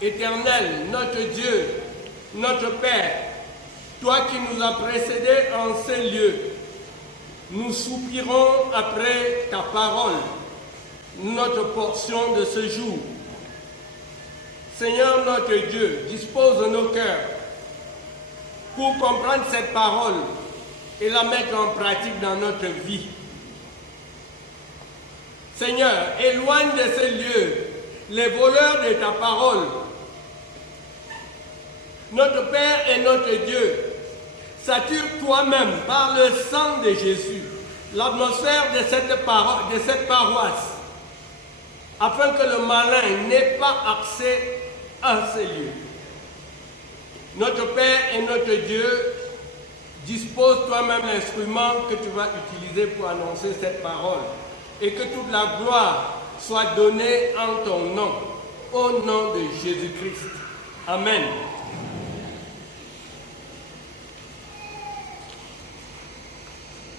Éternel, notre Dieu, notre Père, toi qui nous as précédés en ces lieux, nous soupirons après ta parole, notre portion de ce jour. Seigneur notre Dieu, dispose nos cœurs pour comprendre cette parole et la mettre en pratique dans notre vie. Seigneur, éloigne de ces lieux les voleurs de ta parole. Notre Père et notre Dieu, sature toi-même par le sang de Jésus l'atmosphère de cette paroisse, afin que le malin n'ait pas accès à ces lieux. Notre Père et notre Dieu, dispose toi-même l'instrument que tu vas utiliser pour annoncer cette parole, et que toute la gloire soit donnée en ton nom, au nom de Jésus-Christ. Amen.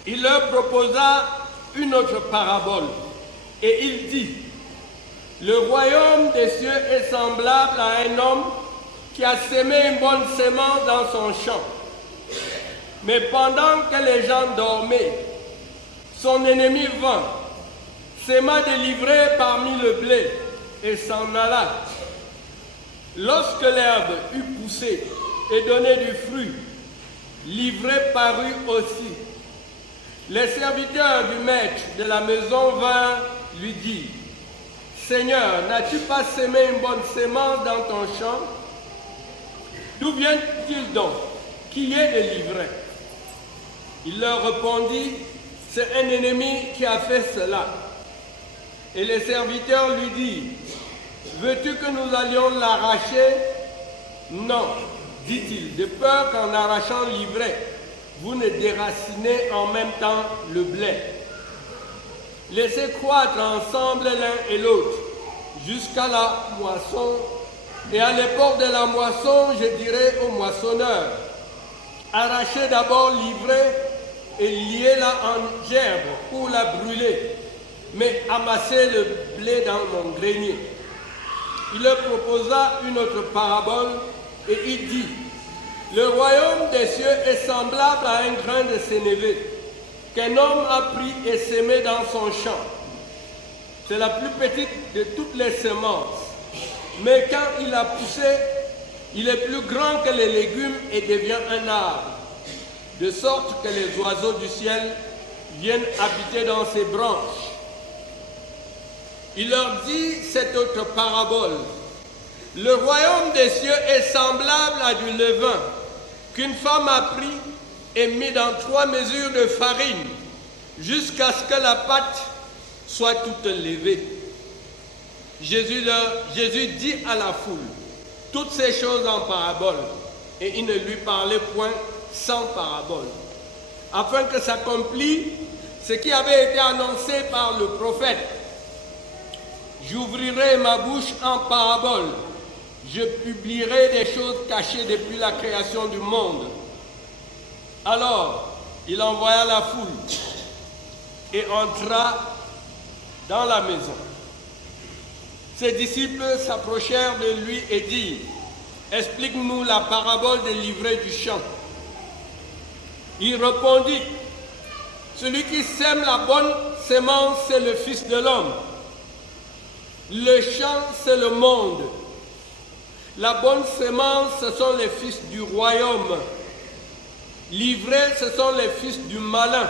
Il leur proposa une autre parabole, et il dit, « Le royaume des cieux est semblable à un homme qui a semé une bonne semence dans son champ. Mais pendant que les gens dormaient, son ennemi vint, sema de l'ivraie parmi le blé, et s'en alla. Lorsque l'herbe eut poussé et donné du fruit, l'ivraie parut aussi. Les serviteurs du maître de la maison vinrent lui dire, « Seigneur, n'as-tu pas semé une bonne semence dans ton champ? D'où vient-il donc qu'il y ait de l'ivraie? » Il leur répondit, « C'est un ennemi qui a fait cela. » Et les serviteurs lui dirent, « Veux-tu que nous allions l'arracher? » « Non, dit-il, de peur qu'en arrachant l'ivraie, vous ne déracinez en même temps le blé. Laissez croître ensemble l'un et l'autre jusqu'à la moisson. Et à l'époque de la moisson, je dirai aux moissonneurs, arrachez d'abord l'ivraie et liez-la en gerbe pour la brûler, mais amassez le blé dans mon grenier. Il leur proposa une autre parabole et il dit, le royaume des cieux est semblable à un grain de sénévé qu'un homme a pris et semé dans son champ. C'est la plus petite de toutes les semences. Mais quand il a poussé, il est plus grand que les légumes et devient un arbre, de sorte que les oiseaux du ciel viennent habiter dans ses branches. Il leur dit cette autre parabole. Le royaume des cieux est semblable à du levain qu'une femme a pris et mis dans 3 mesures de farine jusqu'à ce que la pâte soit toute levée. Jésus dit à la foule toutes ces choses en parabole, et il ne lui parlait point sans parabole, afin que s'accomplisse ce qui avait été annoncé par le prophète. J'ouvrirai ma bouche en parabole, je publierai des choses cachées depuis la création du monde. Alors, il envoya la foule et entra dans la maison. Ses disciples s'approchèrent de lui et dirent, « Explique-nous la parabole de l'ivraie du champ. » Il répondit, « Celui qui sème la bonne semence, c'est le Fils de l'homme. Le champ, c'est le monde. La bonne semence, ce sont les fils du royaume. L'ivraie, ce sont les fils du malin.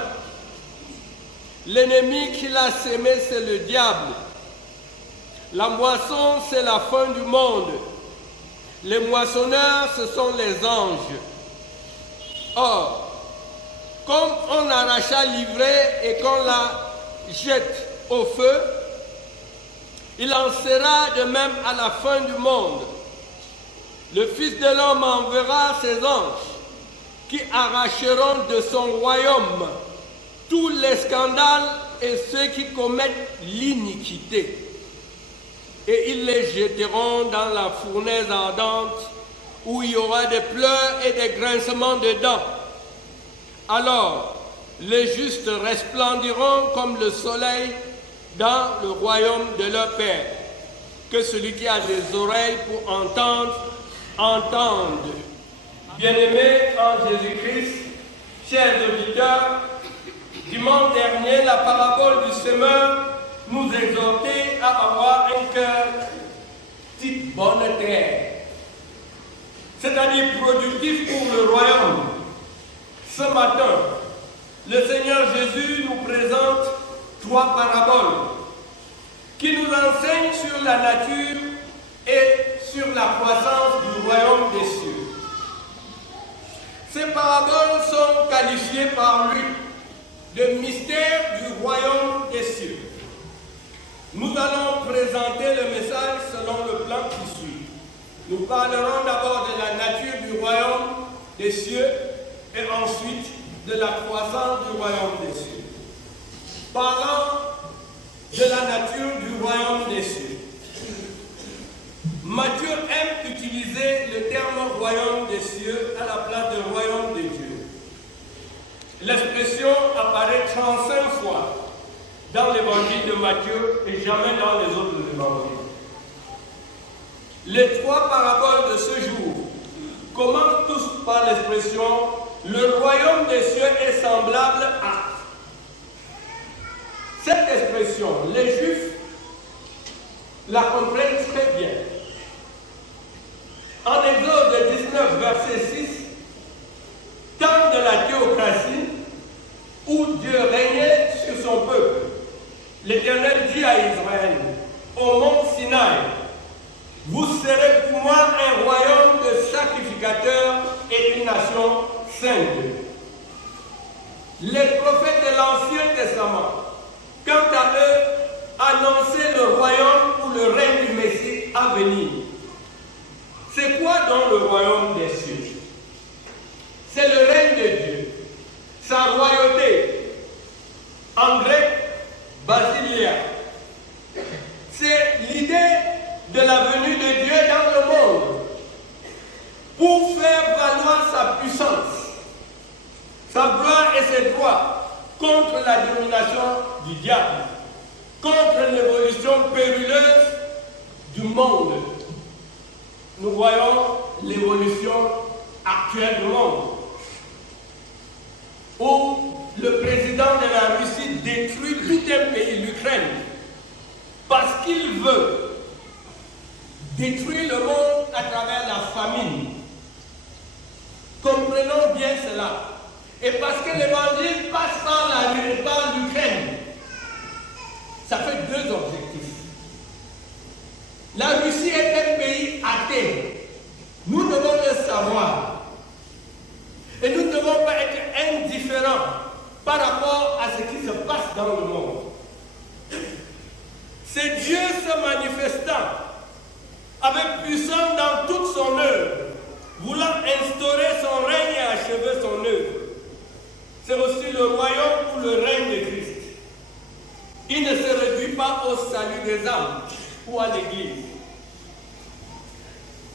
L'ennemi qui l'a sémé, c'est le diable. La moisson, c'est la fin du monde. Les moissonneurs, ce sont les anges. Or, comme on arracha l'ivraie et qu'on la jette au feu, il en sera de même à la fin du monde. Le Fils de l'homme enverra ses anges qui arracheront de son royaume tous les scandales et ceux qui commettent l'iniquité. Et ils les jetteront dans la fournaise ardente où il y aura des pleurs et des grincements de dents. Alors, les justes resplendiront comme le soleil dans le royaume de leur Père. Que celui qui a des oreilles pour entendre, entende. Bien-aimés en Jésus-Christ, chers auditeurs, dimanche dernier, la parabole du semeur nous exhortait à avoir un cœur type bonne terre, c'est-à-dire productif pour le royaume. Ce matin, le Seigneur Jésus nous présente 3 paraboles qui nous enseignent sur la nature et sur la croissance du royaume des cieux. Ces paraboles sont qualifiées par lui de mystère du royaume des cieux. Nous allons présenter le message selon le plan qui suit. Nous parlerons d'abord de la nature du royaume des cieux et ensuite de la croissance du royaume des cieux. Parlant de la nature du royaume des cieux. Matthieu aime utiliser le terme royaume des cieux à la place de royaume de Dieu. L'expression apparaît 35 fois dans l'évangile de Matthieu et jamais dans les autres évangiles. Les 3 paraboles de ce jour commencent tous par l'expression « Le royaume des cieux est semblable à ». Cette expression, les Juifs la comprennent très bien. En Exode 19, verset 6, temps de la théocratie, où Dieu régnait sur son peuple, l'Éternel dit à Israël, au mont Sinaï, « Vous serez pour moi un royaume de sacrificateurs et une nation sainte. » Les prophètes de l'Ancien Testament, quant à eux, annonçaient le royaume ou le règne du Messie à venir. C'est quoi donc le royaume des cieux? C'est le règne de Dieu, sa royauté, en grec, basilia. C'est l'idée de la venue de Dieu dans le monde pour faire valoir sa puissance, sa gloire et ses droits contre la domination du diable, contre l'évolution périlleuse du monde. Nous voyons l'évolution actuelle du monde, où le président de la Russie détruit tout un pays, l'Ukraine, parce qu'il veut détruire le monde à travers la famine. Comprenons bien cela. Et parce que l'évangile passe par l'Ukraine, ça fait 2 objectifs. La Russie est un pays athée. Nous devons le savoir. Et nous ne devons pas être indifférents par rapport à ce qui se passe dans le monde. C'est Dieu se manifestant avec puissance dans toute son œuvre, voulant instaurer son règne et achever son œuvre. C'est aussi le royaume ou le règne de Christ. Il ne se réduit pas au salut des âmes ou à l'Église.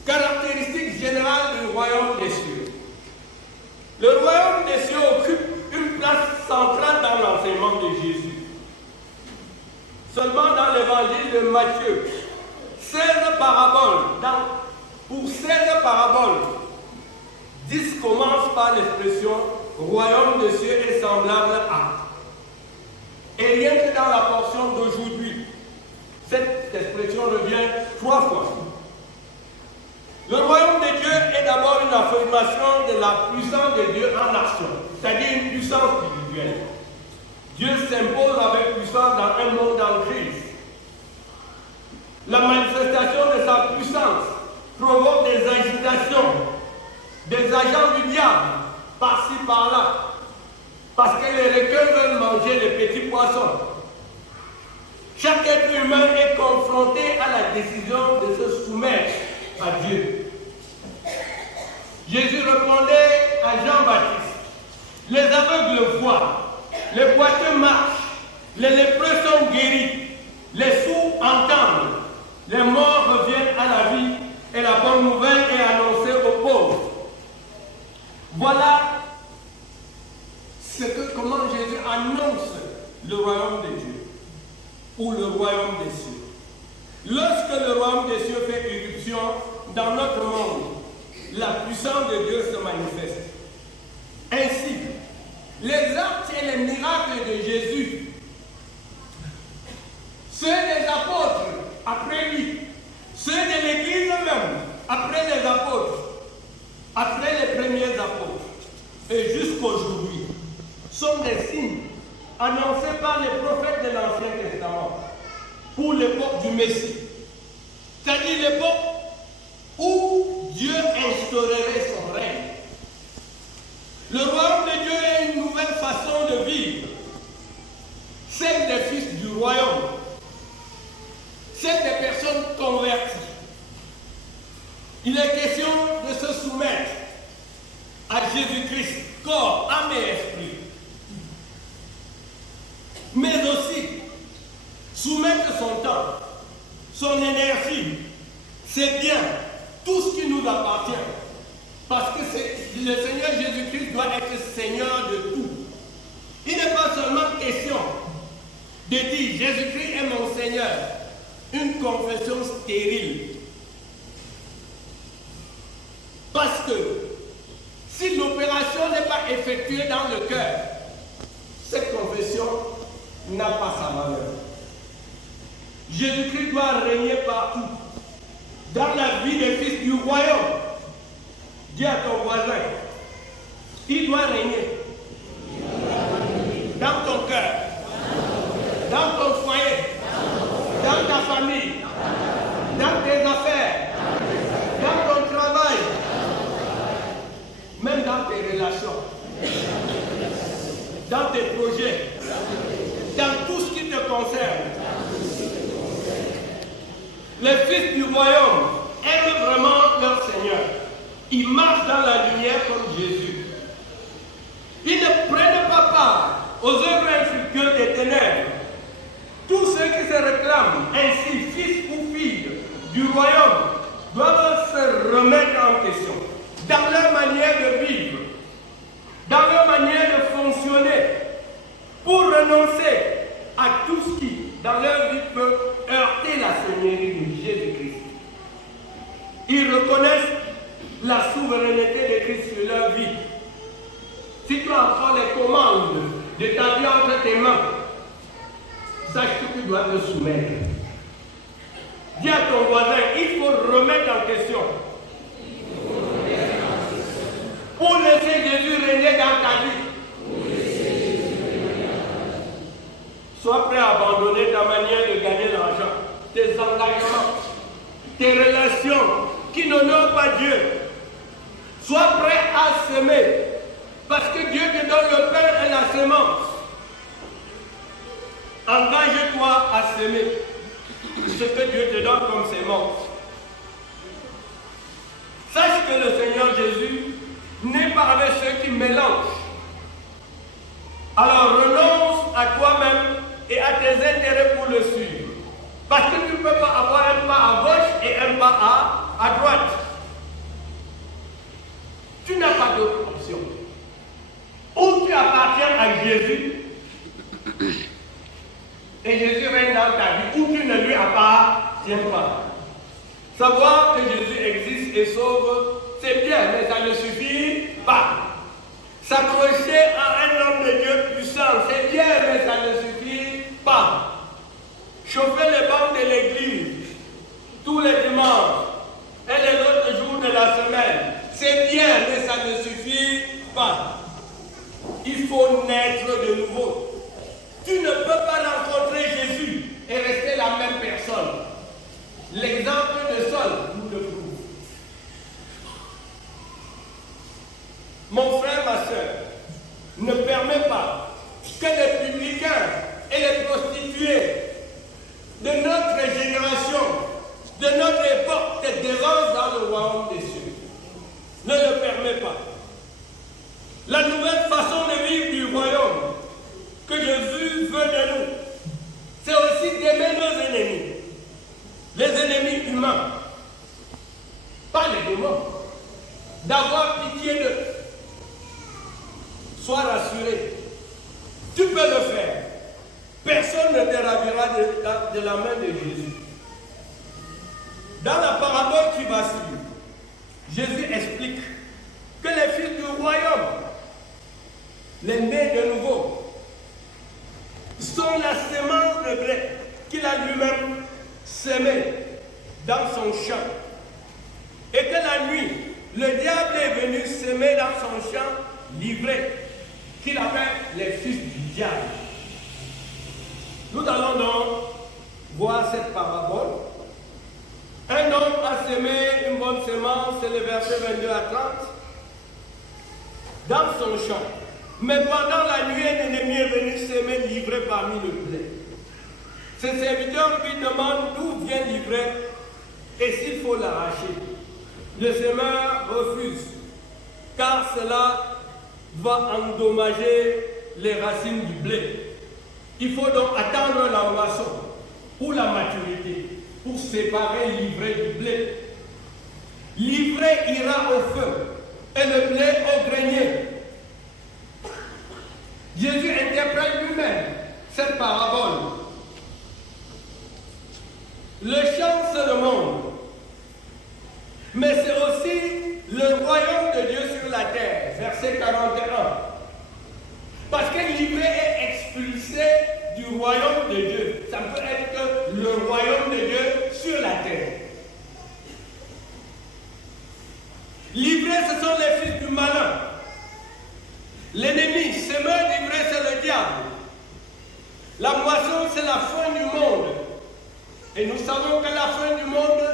Caractéristique générale du royaume des cieux. Le royaume des cieux occupe une place centrale dans l'enseignement de Jésus. Seulement dans l'évangile de Matthieu, 16 paraboles, pour 16 paraboles, 10 commencent par l'expression « royaume des cieux est semblable à ». Et rien que dans la portion d'aujourd'hui, cette expression revient 3 fois. Le royaume de Dieu est d'abord une affirmation de la puissance de Dieu en action, c'est-à-dire une puissance individuelle. Dieu s'impose avec puissance dans un monde en crise. La manifestation de sa puissance provoque des agitations, des agents du diable, par-ci, par-là, parce que les requins veulent manger les petits poissons. Chaque être humain est confronté à la décision de se soumettre à Dieu. Jésus répondait à Jean-Baptiste, les aveugles voient, les boiteux marchent, les lépreux sont guéris, les sourds entendent, les morts reviennent à la vie et la bonne nouvelle est annoncée aux pauvres. Voilà comment Jésus annonce le royaume de Dieu ou le royaume des cieux. Lorsque le royaume bénédiction dans notre monde, la puissance de Dieu se manifeste. Ainsi, les actes et les miracles de Jésus, ceux des apôtres après lui, ceux de l'Église même après les apôtres, après les premiers apôtres, et jusqu'aujourd'hui, sont des signes annoncés par les prophètes de l'Ancien Testament pour l'époque du Messie. C'est-à-dire l'époque où Dieu instaurerait son règne. Le royaume de Dieu est une nouvelle façon de vivre, celle des fils du royaume, celle des personnes converties. Il est question de se soumettre à Jésus-Christ, corps, âme et esprit. Mais aussi soumettre son temps, son énergie, ses biens, tout ce qui nous appartient. Parce que le Seigneur Jésus-Christ doit être Seigneur de tout. Il n'est pas seulement question de dire Jésus-Christ est mon Seigneur, une confession stérile. Parce que si l'opération n'est pas effectuée dans le cœur, cette confession n'a pas sa valeur. Jésus-Christ doit régner partout, dans la vie des fils du royaume. Dis à ton voisin, il doit régner dans ton cœur, dans ton foyer, dans ta famille, dans tes affaires, dans ton travail, même dans tes relations, dans tes projets, dans tout ce qui te concerne. Les fils du royaume aiment vraiment leur Seigneur. Ils marchent dans la lumière comme Jésus. Ils ne prennent pas part aux œuvres infructueuses des ténèbres. Tous ceux qui se réclament ainsi fils ou filles du royaume doivent se remettre en question dans leur manière de vivre, dans leur manière de fonctionner, pour renoncer à tout ce qui, dans leur vie, peut heurter la Seigneurie de Jésus-Christ. Ils reconnaissent la souveraineté de Christ sur leur vie. Si tu as encore les commandes de ta vie entre tes mains, sache que tu dois te soumettre. Dis à ton voisin, il faut remettre en question. Pour laisser Jésus régner dans ta vie. Sois prêt à abandonner ta manière de gagner l'argent, tes engagements, tes relations qui n'honorent pas Dieu. Sois prêt à semer, parce que Dieu te donne le pain et la semence. Engage-toi à semer ce que Dieu te donne comme semence. Sache que le Seigneur Jésus n'est pas avec ceux qui mélangent. Alors renonce à toi-même et à tes intérêts pour le suivre. Parce que tu ne peux pas avoir un pas à gauche et un pas à droite. Tu n'as pas d'autre option. Ou tu appartiens à Jésus, et Jésus règne dans ta vie, ou tu ne lui appartiens pas. Savoir que Jésus existe et sauve, c'est bien, mais ça ne suffit pas. S'accrocher à un homme de Dieu puissant, c'est bien, mais ça ne suffit pas. Chauffer les bancs de l'église tous les dimanches et les autres jours de la semaine, c'est bien, mais ça ne suffit pas. Il faut naître de nouveau. Tu ne peux pas rencontrer Jésus et rester la même personne. L'exemple de Saul nous le prouve. Mon frère, ma soeur, ne permet pas que les publicains et les prostituées de notre génération, de notre époque, te dévancent dans le royaume des cieux. Ne le permet pas. La nouvelle façon de vivre du royaume que Jésus veut de nous, c'est aussi d'aimer nos ennemis. Les ennemis humains, pas les démons. D'avoir pitié d'eux. Sois rassuré. Tu peux le faire. Personne ne te ravira de la main de Jésus. Dans la parabole qui va suivre, Jésus explique que les fils du royaume, les nés de nouveau, sont la semence de blé qu'il a lui-même semée dans son champ. Et que la nuit, le diable est venu semer dans son champ l'ivraie, qu'il appelle les fils du diable. Nous allons donc voir cette parabole. Un homme a semé une bonne semence, c'est le verset 22 à 30, dans son champ. Mais pendant la nuit, un ennemi est venu semer l'ivraie parmi le blé. Ses serviteurs lui demandent d'où vient l'ivraie et s'il faut l'arracher. Le semeur refuse, car cela va endommager les racines du blé. Il faut donc attendre la moisson ou la maturité pour séparer l'ivraie du blé. L'ivraie ira au feu et le blé au grenier. Jésus interprète lui-même cette parabole. Le champ, c'est le monde, mais c'est aussi le royaume de Dieu sur la terre, verset 41. Parce que l'ivraie est expulsée du royaume de Dieu. Ça peut être que le royaume de Dieu sur la terre. L'ivraie, ce sont les fils du malin. L'ennemi, semeur d'ivraie, c'est le diable. La moisson, c'est la fin du monde. Et nous savons que la fin du monde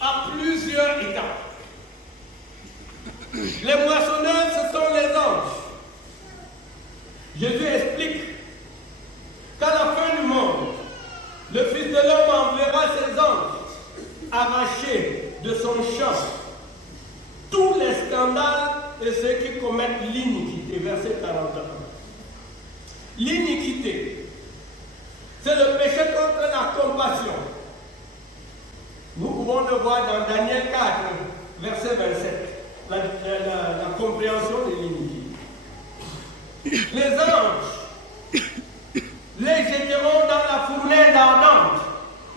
a plusieurs étapes. Les moissonneurs, ce sont les anges. Jésus explique qu'à la fin du monde, le Fils de l'homme enverra ses anges arrachés de son champ tous les scandales et ceux qui commettent l'iniquité. Verset 41. L'iniquité, c'est le péché contre la compassion. Nous pouvons le voir dans Daniel 4, verset 27, la compréhension de l'iniquité. Les anges les jetteront dans la fournaise ardente,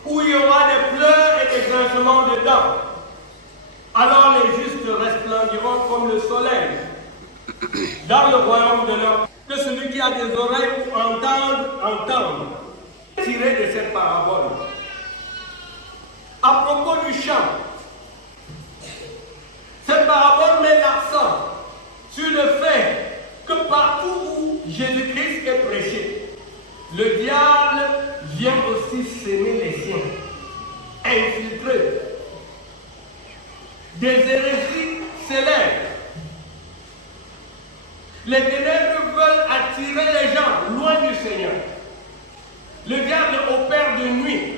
où il y aura des pleurs et des grincements de dents. Alors les justes resplendiront comme le soleil dans le royaume de l'homme. Que celui qui a des oreilles pour entendre. Tiré de cette parabole. À propos du chant, cette parabole met l'accent sur le fait que partout où Jésus-Christ est prêché, le diable vient aussi s'aimer les siens, infiltrer. Des hérésies s'élèvent. Les ténèbres veulent attirer les gens loin du Seigneur. Le diable opère de nuit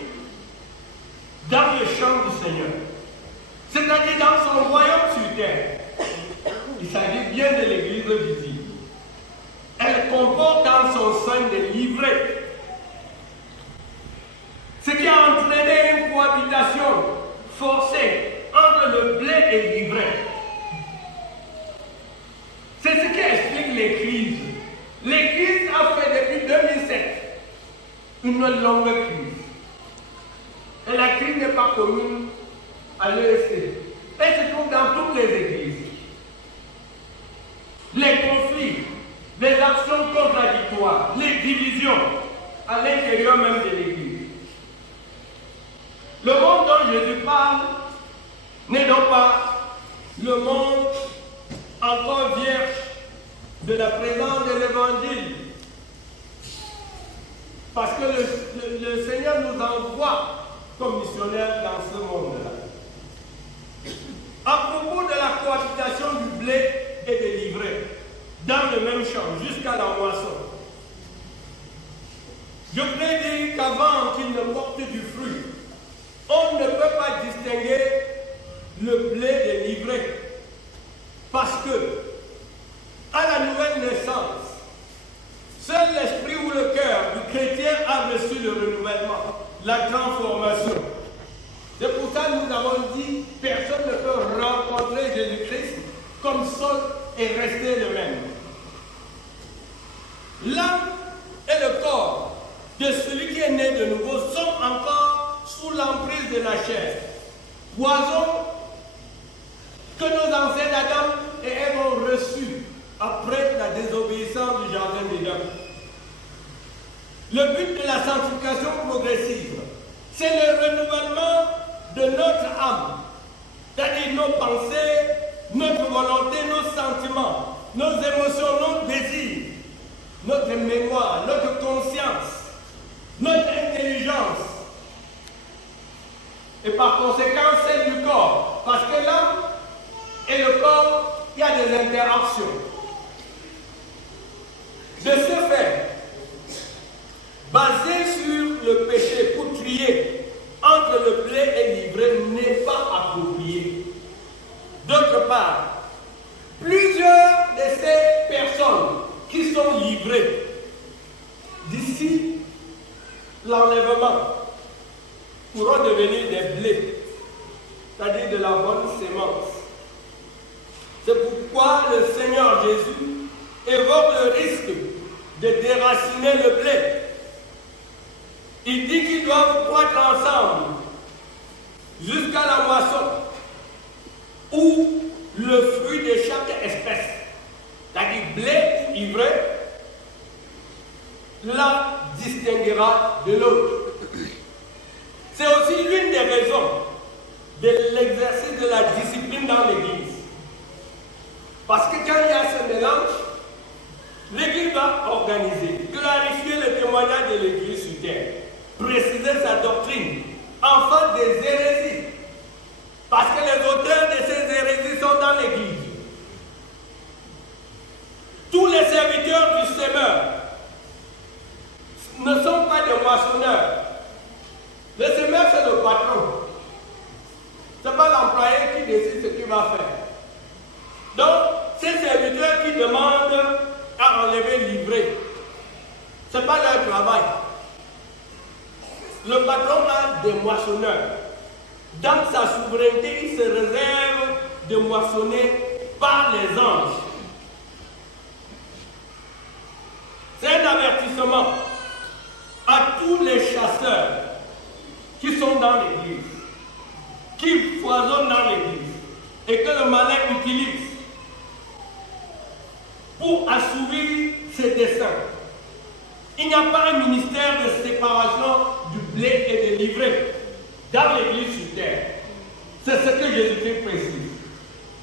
dans le champ du Seigneur, c'est-à-dire dans son royaume sur terre. Il s'agit bien de l'église visible. Elle comporte dans son sein des livrets, ce qui a entraîné une cohabitation forcée entre le blé et l'ivraie. C'est ce qui explique les crises. L'Église a fait depuis 2007 une longue crise. Et la crise n'est pas commune à l'ESC. Elle se trouve dans toutes les églises. Les conflits, les actions contradictoires, les divisions à l'intérieur même de l'Église. Le monde dont Jésus parle n'est donc pas le monde encore vierge de la présence de l'Évangile. Parce que le Seigneur nous envoie comme missionnaires dans ce monde-là. À propos de la cohabitation du blé et de l'ivraie, dans le même champ, jusqu'à la moisson, je voudrais dire qu'avant qu'il ne porte du fruit, on ne peut pas distinguer le blé de l'ivraie. Parce que, à la nouvelle naissance, seul l'esprit ou le cœur du chrétien a reçu le renouvellement, la transformation. C'est pour ça que nous avons dit, personne ne peut rencontrer Jésus-Christ comme Saul et rester le même. L'âme et le corps de celui qui est né de nouveau sont encore sous l'emprise de la chair. poison que nos ancêtres Adam et Ève ont reçu après la désobéissance du jardin d'Éden. Le but de la sanctification progressive, c'est le renouvellement de notre âme, c'est-à-dire nos pensées, notre volonté, nos sentiments, nos émotions, nos désirs, notre mémoire, notre conscience, notre intelligence, et par conséquent celle du corps. Parce que l'âme et le corps, il y a des interactions. De ce fait, basé sur le péché pour trier entre le blé et l'ivraie n'est pas approprié. D'autre part, plusieurs de ces personnes qui sont livrées d'ici l'enlèvement pourront devenir des blés, c'est-à-dire de la bonne sémence. C'est pourquoi le Seigneur Jésus évoque le risque de déraciner le blé. Il dit qu'ils doivent croître ensemble jusqu'à la moisson, où le fruit de chaque espèce, c'est-à-dire blé ou ivraie, la distinguera de l'autre. C'est aussi l'une des raisons de l'exercice de la discipline dans l'Église. Parce que quand il y a ce mélange, l'Église doit organiser, clarifier le témoignage de l'Église sur terre, préciser sa doctrine, en face des hérésies. Parce que les auteurs de ces hérésies sont dans l'Église. Tous les serviteurs du Semeur ne sont pas des moissonneurs. Le semeur, c'est le patron. Ce n'est pas l'employé qui décide ce qu'il va faire. Donc, ces serviteurs qui demandent à enlever l'ivraie, ce n'est pas leur travail. Le patron a des moissonneurs. Dans sa souveraineté, il se réserve de moissonner par les anges. C'est un avertissement à tous les chasseurs qui sont dans l'Église, qui foisonnent dans l'Église et que le malin utilise pour assouvir ses desseins. Il n'y a pas un ministère de séparation du blé et de l'ivraie dans l'Église sur terre. C'est ce que Jésus-Christ précise.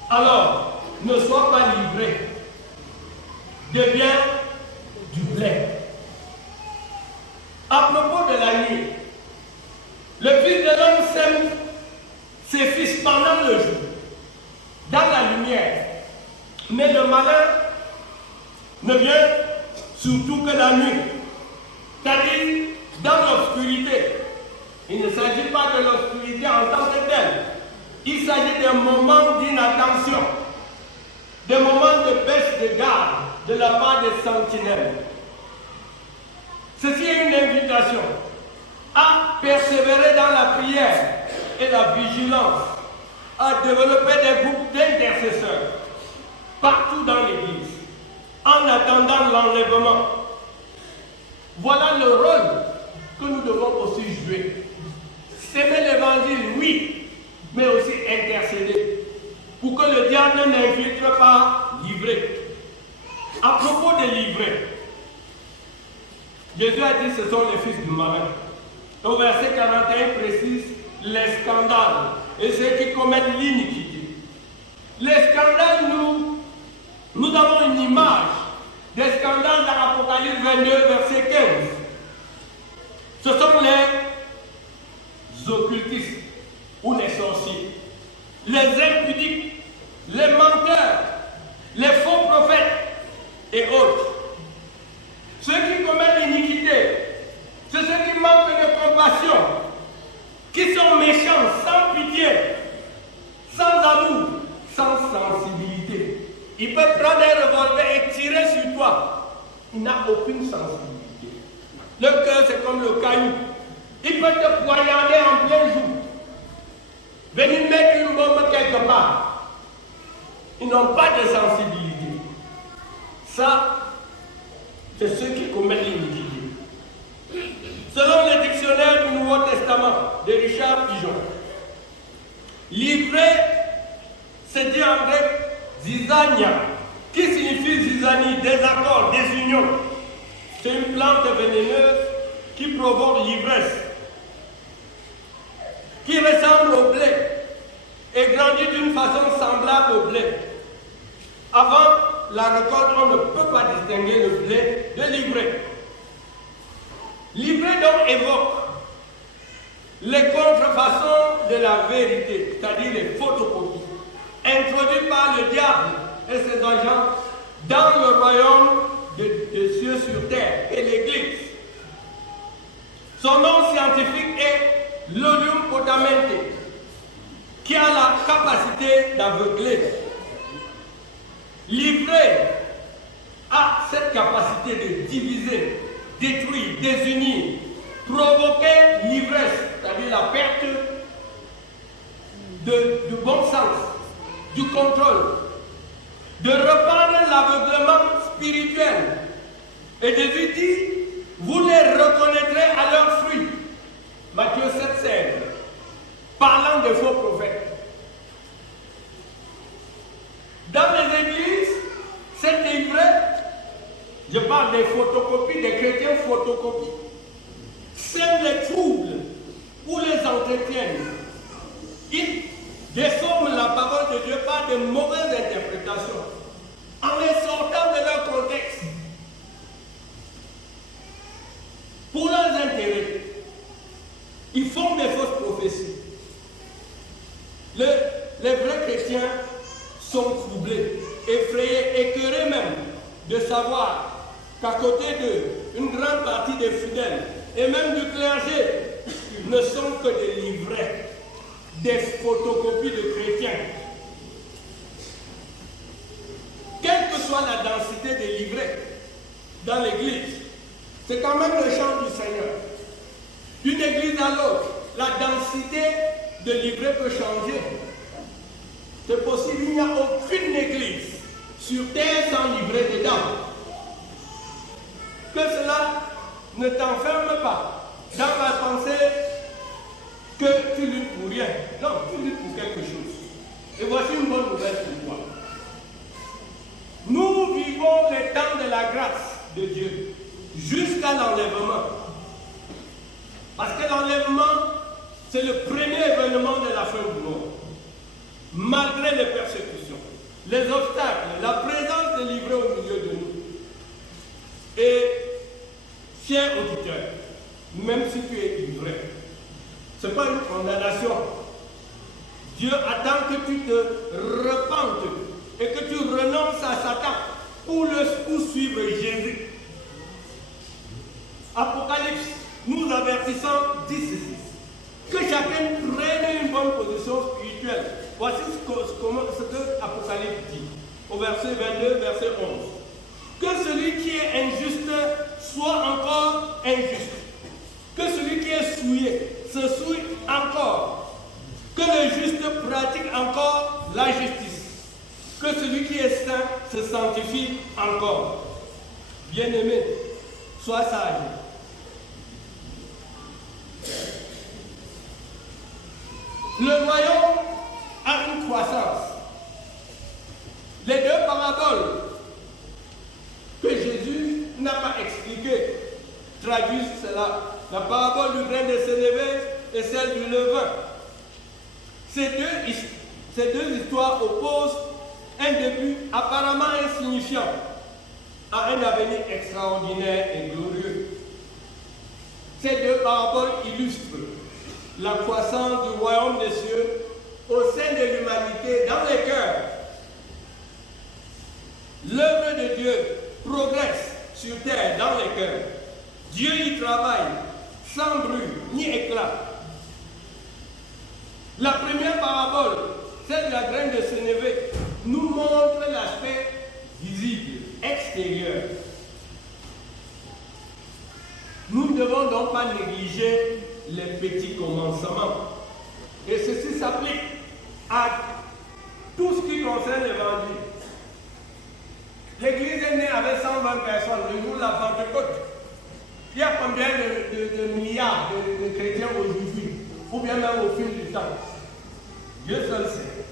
Alors, ne sois pas livré. Deviens du blé. À propos de la nuit, le Fils de l'homme sème ses fils pendant le jour, dans la lumière. Mais le malin ne vient surtout que la nuit, c'est-à-dire dans l'obscurité. Il ne s'agit pas de l'obscurité en tant que telle. Il s'agit d'un moment d'inattention, d'un moment de baisse de garde de la part des sentinelles. Ceci est une invitation à persévérer dans la prière et la vigilance, à développer des groupes d'intercesseurs partout dans l'Église, en attendant l'enlèvement. Voilà le rôle que nous devons aussi jouer. S'aimer l'Évangile, oui, mais aussi intercéder, pour que le diable n'infiltre pas l'ivraie. À propos de l'ivraie, Jésus a dit ce sont les fils du malin. Au verset 41 précise les scandales et ceux qui commettent l'iniquité. Les scandales, nous avons une image des scandales dans l'Apocalypse 22, verset 15. Ce sont les occultistes ou les sorciers, les impudiques, les menteurs, les faux prophètes et autres. Ceux qui commettent l'iniquité, c'est ceux qui manquent de compassion, qui sont méchants, sans pitié, sans amour, sans sensibilité. Il peut prendre un revolver et tirer sur toi. Il n'a aucune sensibilité. Le cœur, c'est comme le caillou. Il peut te poignarder en plein jour. Venir mettre une bombe quelque part. Ils n'ont pas de sensibilité. Ça, c'est ceux qui commettent l'iniquité. Selon le dictionnaire du Nouveau Testament de Richard Pigeon, Livrer, c'est dit en grec zizania, qui signifie zizanie, désaccord, désunion. C'est une plante vénéneuse qui provoque l'ivresse, qui ressemble au blé et grandit d'une façon semblable au blé. Avant la récolte, on ne peut pas distinguer le blé de l'ivraie. L'ivraie donc évoque les contrefaçons de la vérité, c'est-à-dire les photocopies, introduites par le diable et ses agents dans le royaume des cieux sur terre et l'Église. Son nom scientifique est l'Olium potamente, qui a la capacité d'aveugler. L'ivraie a cette capacité de diviser, détruire, désunir, provoquer l'ivresse, c'est-à-dire la perte du bon sens, du contrôle, de reprendre l'aveuglement spirituel. Et Jésus dit, vous les reconnaîtrez à leurs fruits. Matthieu 7,16, parlant des faux prophètes. Dans les églises, cette ivraie, je parle des photocopies, des chrétiens photocopient, sèment les troubles ou les entretiennent. Ils déforment la parole de Dieu par de mauvaises interprétations, en les sortant de leur contexte, pour leurs intérêts. Ils font des fausses prophéties. Les vrais chrétiens sont troublés, effrayés, écœurés même de savoir qu'à côté d'eux, une grande partie des fidèles et même du clergé ne sont que des livrets, des photocopies de chrétiens. Quelle que soit la densité des livrets dans l'église, c'est quand même le chant du Seigneur. D'une église à l'autre, la densité de livrets peut changer. C'est possible, il n'y a aucune église sur terre sans livret dedans. Que cela ne t'enferme pas dans la pensée que tu luttes pour rien. Non, tu luttes pour quelque chose. Et voici une bonne nouvelle pour toi. Nous vivons les temps de la grâce de Dieu jusqu'à l'enlèvement. Parce que l'enlèvement, c'est le premier événement de la fin du monde. Malgré les persécutions, les obstacles, la présence de livrets au milieu de nous. Et, cher auditeur, même si tu es livré, ce n'est pas une condamnation. Dieu attend que tu te repentes et que tu renonces à Satan pour suivre Jésus. Apocalypse, nous avertissant, dit ceci, que chacun prenne une bonne position spirituelle. Voici ce que Apocalypse dit, au verset 22, verset 11. Que celui qui est injuste soit encore injuste. Que celui qui est souillé se souille encore. Que le juste pratique encore la justice. Que celui qui est saint se sanctifie encore. Bien-aimé, sois sage. Le royaume a une croissance. Les deux paraboles que Jésus n'a pas expliquées traduisent cela. La parabole du grain de sénévé et celle du levain. Ces deux histoires opposent un début apparemment insignifiant à un avenir extraordinaire et glorieux. Ces deux paraboles illustrent la croissance du royaume des cieux au sein de l'humanité dans les cœurs. L'œuvre de Dieu progresse sur terre dans les cœurs. Dieu y travaille sans bruit ni éclat. La première parabole, celle de la graine de sénévé, nous montre l'aspect visible, extérieur. Nous ne devons donc pas négliger les petits commencements. Et ceci s'applique à tout ce qui concerne l'évangile. L'église est née avec 120 personnes le jour de la Pentecôte. Il y a combien de milliards de chrétiens aujourd'hui, ou bien même au fil du temps? Dieu seul sait.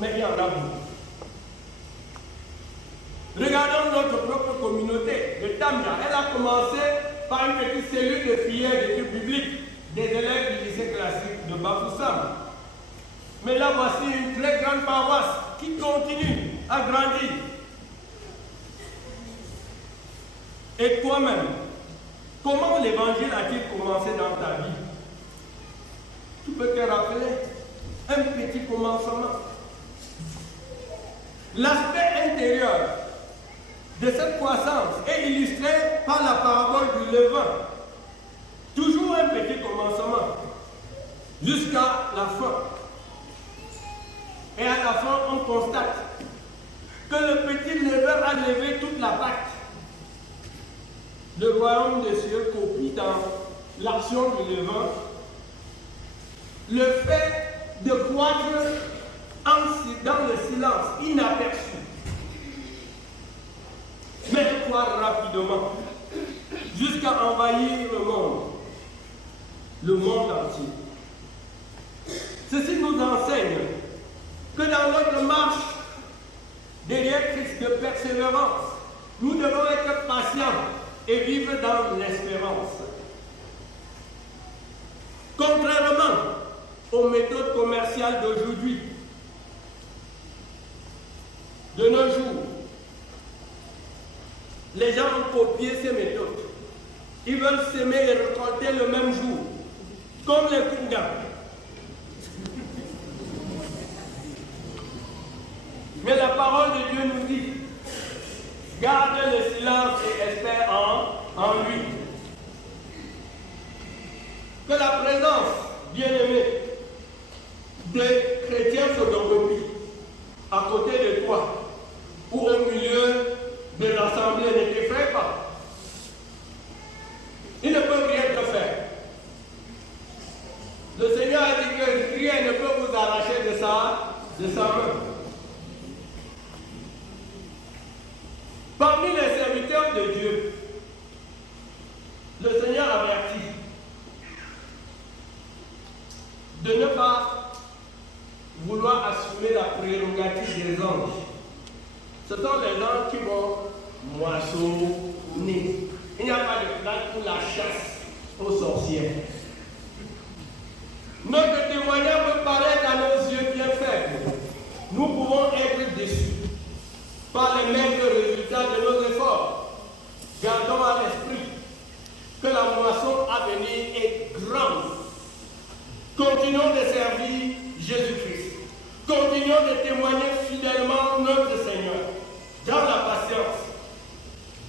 Mais il y en a beaucoup. Regardons notre propre communauté de Tamia. Elle a commencé par une petite cellule de filières d'études publiques des élèves du lycée classique de Bafoussam. Mais là, voici une très grande paroisse qui continue à grandir. Et toi-même, comment l'évangile a-t-il commencé dans ta vie? Tu peux te rappeler un petit commencement. L'aspect intérieur de cette croissance est illustré par la parabole du levain. Toujours un petit commencement jusqu'à la fin. Et à la fin, on constate que le petit levain a levé toute la pâte. Le royaume des cieux copie dans l'action du levain le fait de croître dans le silence, inaperçu. Mais de croire rapidement, jusqu'à envahir le monde entier. Ceci nous enseigne que dans notre marche derrière Christ de persévérance, nous devons être patients et vivre dans l'espérance. Contrairement aux méthodes commerciales d'aujourd'hui, de nos jours, les gens ont copié ces méthodes. Ils veulent s'aimer et récolter le même jour, comme les Kunga. Mais la parole de Dieu nous dit, garde le silence et espère en lui. Que la présence, bien-aimée, des chrétiens sodomopie à côté de toi ou au milieu de l'assemblée ne t'effraie pas. Ils ne peuvent rien te faire. Le Seigneur a dit que rien ne peut vous arracher de sa main. Parmi les serviteurs de Dieu, le Seigneur avertit de ne pas vouloir assumer la prérogative des anges. Ce sont les anges qui vont moissonner. Il n'y a pas de place pour la chasse aux sorcières. Notre témoignage peut paraître à nos yeux bien faible. Nous pouvons être déçus par les maigres résultats de nos efforts. Gardons à l'esprit que la moisson à venir est grande. Continuons de servir Jésus-Christ. Continuons de témoigner fidèlement notre Seigneur dans la patience,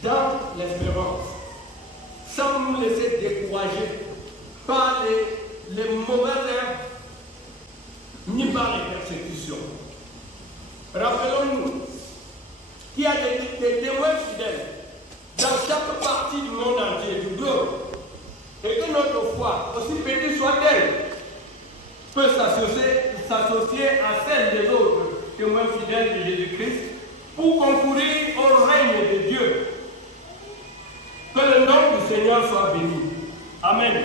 dans l'espérance, sans nous laisser décourager par les mauvaises herbes ni par les persécutions. Rappelons-nous qu'il y a des témoins fidèles dans chaque partie du monde entier, du globe, et que notre foi, aussi petite soit-elle, peut s'associer à celle des autres témoins fidèles de Jésus-Christ pour concourir au règne de Dieu. Que le nom du Seigneur soit béni. Amen.